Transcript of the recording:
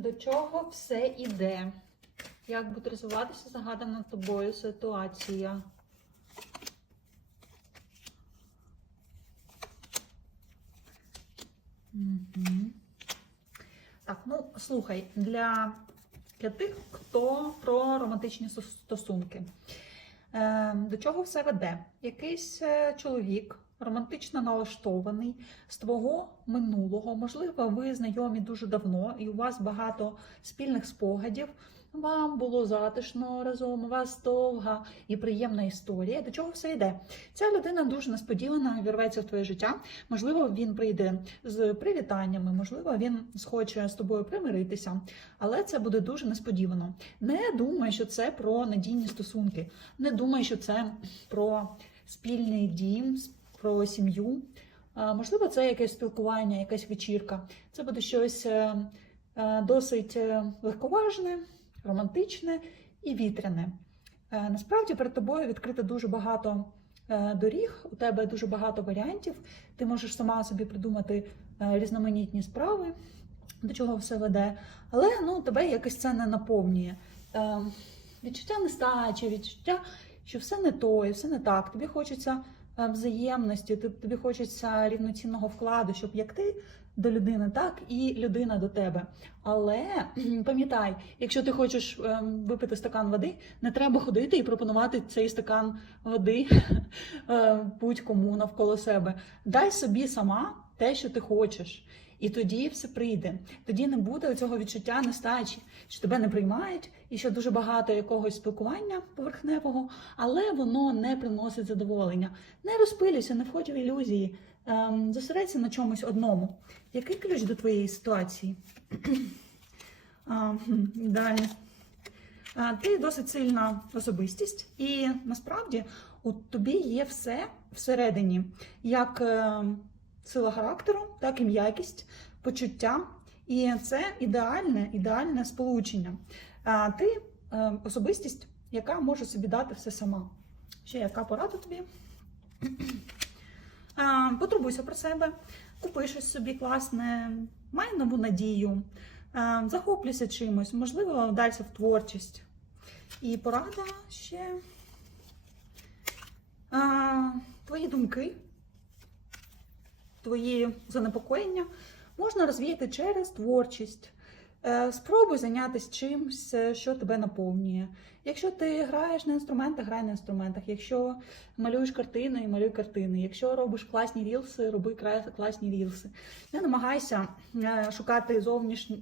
До чого все іде? Як буде розвиватися загадана тобою ситуація? Мгм. Так, ну слухай, для, для тих, хто про романтичні стосунки. Е, до чого все веде? Якийсь е, чоловік романтично налаштований з твого минулого. Можливо, ви знайомі дуже давно, і у вас багато спільних спогадів. Вам було затишно разом, у вас довга і приємна історія. До чого все йде? Ця людина дуже несподівано вірветься в твоє життя. Можливо, він прийде з привітаннями, можливо, він схоче з тобою примиритися, але це буде дуже несподівано. Не думай, що це про надійні стосунки. Не думай, що це про спільний дім, про сім'ю. Можливо, це якесь спілкування, якась вечірка. Це буде щось е, е, досить е, легковажне, романтичне і вітряне. Насправді перед тобою відкрито дуже багато доріг, у тебе дуже багато варіантів. Ти можеш сама собі придумати різноманітні справи, до чого все веде. Але ну, тебе якось це не наповнює. Відчуття нестачі, відчуття, що все не то і все не так. Тобі хочеться взаємності, тобі хочеться рівноцінного вкладу, щоб як ти до людини, так і людина до тебе. Але пам'ятай, якщо ти хочеш ем, випити стакан води, не треба ходити і пропонувати цей стакан води е, будь-кому навколо себе. Дай собі сама те, що ти хочеш. І тоді все прийде. Тоді не буде цього відчуття нестачі, що тебе не приймають, і що дуже багато якогось спілкування поверхневого, але воно не приносить задоволення. Не розпилюйся, не входь в ілюзії. Ем, зосередься на чомусь одному. Який ключ до твоєї ситуації? Далі. Ти досить сильна особистість, і насправді у тобі є все всередині, як е, сила характеру, так і м'якість, почуття. І це ідеальне, ідеальне сполучення. Ти е, особистість, яка може собі дати все сама. Ще яка порада тобі? Потурбуйся про себе, купи щось собі класне, май нову надію, захоплюйся чимось, можливо, вдайся в творчість. І порада ще твої думки, твої занепокоєння можна розвіяти через творчість. Е, Спробуй зайнятися чимось, е, що тебе наповнює. Якщо ти граєш на інструментах, грай на інструментах. Якщо малюєш картини, малюй картини. Якщо робиш класні рілси, роби класні рілси. Не намагайся е, шукати зовнішню